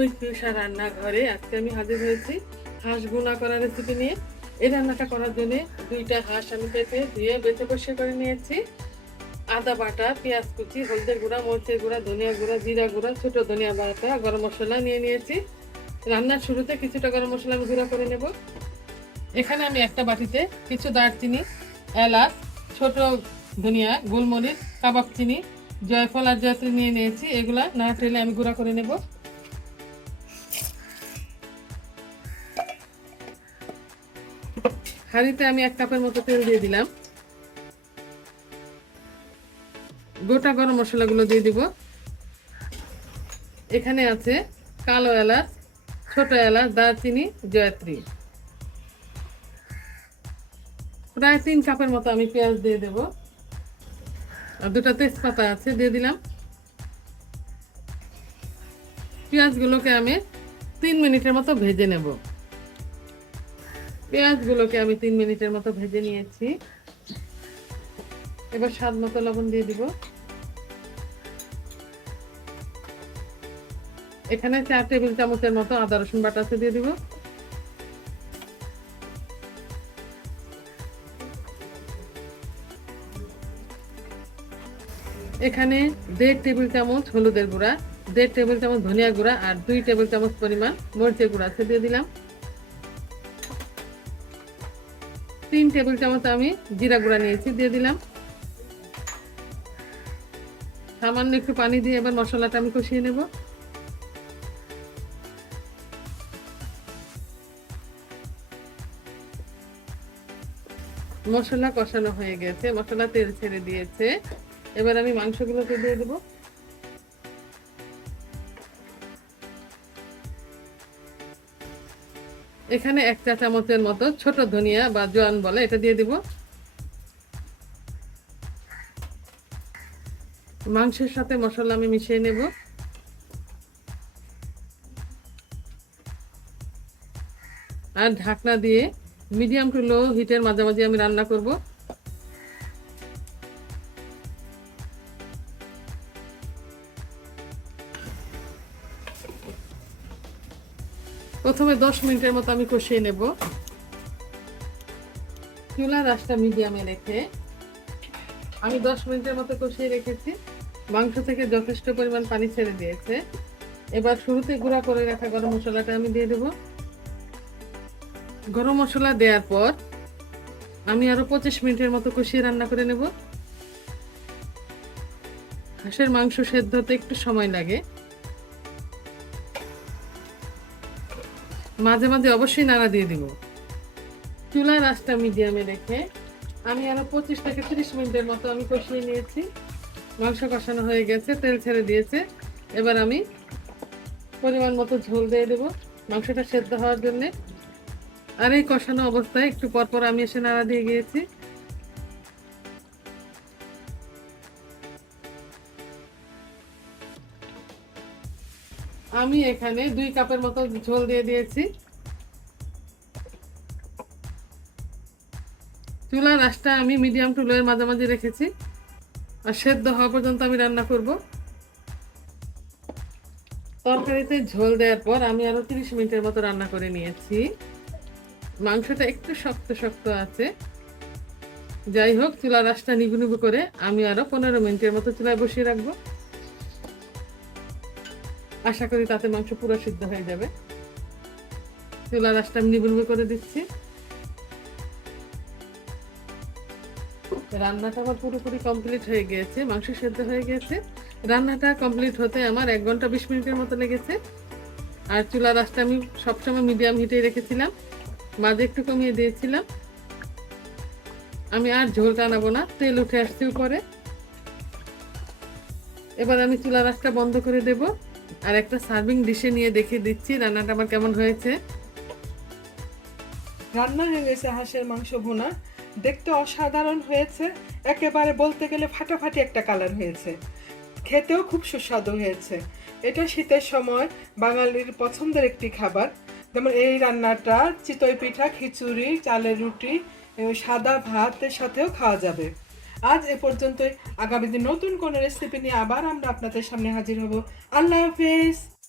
ওই পিউষা রান্নাঘরে আজকে আমি হাজির হয়েছি হাঁস গুনা করার রেসিপি নিয়ে। এই রান্নাটা করার জন্য দুইটা হাঁস আমি পেঁপে ধুয়ে বেঁচে বসে করে নিয়েছি। আদা বাটা, পেঁয়াজ কুচি হলদের গুঁড়া, মরিচের গুঁড়া, ধনিয়া গুঁড়া, জিরা গুঁড়া, ছোট ধনিয়া বাটা, গরম মশলা নিয়ে নিয়েছি। রান্নার শুরুতে কিছুটা গরম মশলা আমি গুঁড়া করে নেব। এখানে আমি একটা বাটিতে কিছু দারচিনি, এলাচ, ছোট ধনিয়া, গোলমরিচ, কাবাব চিনি, জয়ফল আর জয়ত্রী নিয়ে নিয়েছি। এগুলা না টেলে আমি গুঁড়া করে নেব। হাঁড়িতে আমি এক কাপের মতো তেল দিয়ে দিলাম। গোটা গরম মশলাগুলো দিয়ে দিব। এখানে আছে কালো এলাচ, ছোট এলাচ, দারচিনি, জয়ত্রী। প্রায় তিন কাপের মতো আমি পেঁয়াজ দিয়ে দেব। আর দুটো তেজপাতা আছে, দিয়ে দিলাম। পেঁয়াজগুলোকে আমি তিন মিনিটের মতো ভেজে নেব। পেঁয়াজগুলোকে আমি তিন মিনিটের মতো ভেজে নিয়েছি। এবার স্বাদ মতো লবণ দিয়ে দিব। এখানে চার টেবিল চামচের মতো আদা, রসুন বাটা দিয়ে দিব। এখানে দেড় টেবিল চামচ হলুদের গুঁড়া, দেড় টেবিল চামচ ধনিয়া গুঁড়া আর দুই টেবিল চামচ পরিমাণ মরিচের গুঁড়া আছে দিয়ে দিলাম। তিন টেবিল চামচ আমি জিরা গুঁড়া নিয়েছি, দিয়ে দিলাম। সামান্য একটু পানি দিয়ে এবার মশলাটা আমি কষিয়ে নেব। মশলা কষানো হয়ে গেছে, মশলা তেল ছেড়ে দিয়েছে। এবার আমি মাংসগুলোকে দিয়ে দেবো। এখানে এক চা চামচের মতো ছোট ধনিয়া বা জোয়ান বলে এটা দিয়ে দিব। মাংসের সাথে মশলা আমি মিশিয়ে নেব। আর ঢাকনা দিয়ে মিডিয়াম টু লো হিটের মাঝামাঝি আমি রান্না করব। প্রথমে দশ মিনিটের মতো আমি কষিয়ে নেব। চুলার রাসটা মিডিয়ামে রেখে আমি দশ মিনিটের মতো কষিয়ে রেখেছি। মাংস থেকে যথেষ্ট পরিমাণ পানি ছেড়ে দিয়েছে। এবার শুরুতে গুঁড়া করে রাখা গরম মশলাটা আমি দিয়ে দেব। গরম মশলা দেওয়ার পর আমি আরও পঁচিশ মিনিটের মতো কষিয়ে রান্না করে নেব। হাঁসের মাংস সেদ্ধ হতে একটু সময় লাগে। মাঝে মাঝে অবশ্যই নাড়া দিয়ে দিব। চুলার আঁচটা মিডিয়ামে রেখে আমি আরও পঁচিশ থেকে তিরিশ মিনিটের মতো আমি কষিয়ে নিয়েছি। মাংস কষানো হয়ে গেছে, তেল ছেড়ে দিয়েছে। এবার আমি পরিমাণ মতো ঝোল দিয়ে দেবো মাংসটা সেদ্ধ হওয়ার জন্যে। আর এই কষানো অবস্থায় একটু পরপর আমি এসে নাড়া দিয়ে গিয়েছি। আমি এখানে দুই কাপের মতো ঝোল দিয়ে দিয়েছি। চুলার আঁচটা আমি মিডিয়াম টু লোয়ের মাঝামাঝি রেখেছি। আর সেদ্ধ হওয়া পর্যন্ত আমি রান্না করব। তরকারিতে ঝোল দেওয়ার পর আমি আরও তিরিশ মিনিটের মতো রান্না করে নিয়েছি। মাংসটা একটু শক্ত শক্ত আছে। যাই হোক, চুলার আঁচটা নিবু নিবু করে আমি আরও পনেরো মিনিটের মতো চুলায় বসিয়ে রাখব। আশা করি তাতে মাংস পুরো সিদ্ধ হয়ে যাবে। চুলার আঁচটা আমি নিবু নিবু করে দিচ্ছি। রান্নাটা আমার পুরোপুরি কমপ্লিট হয়ে গিয়েছে, মাংস সেদ্ধ হয়ে গেছে রান্নাটা কমপ্লিট হতে আমার এক ঘণ্টা বিশ মিনিটের মতো লেগেছে। আর চুলা আঁচটা আমি সবসময় মিডিয়াম হিটে রেখেছিলাম। মাঝে একটু কমিয়ে দিয়েছিলাম। আমি আর ঝোল টানাবো না, তেল উঠে আসছে উপরে। এবার আমি চুলা আঁচটা বন্ধ করে দেব। আর একটা সার্ভিং ডিশে নিয়ে দেখিয়ে দিচ্ছি, রান্নাটা আমার কেমন হয়েছে? রান্না হয়ে গেছে হাঁসের মাংস ভুনা। দেখতে অসাধারণ হয়েছে, একেবারে বলতে গেলে ফাটাফাটি একটা কালার হয়েছে। খেতেও খুব সুস্বাদু হয়েছে। এটা শীতের সময় বাঙালির পছন্দের একটি খাবার। যেমন এই রান্নাটা চিতই পিঠা, খিচুড়ি, চালের রুটি সাদা ভাতের সাথেও খাওয়া যাবে। আজ এ পর্যন্তই। আগামী দিন নতুন কোনো রেসিপি নিয়ে আবার আমরা আপনাদের সামনে হাজির হব। আল্লাহ হাফেজ।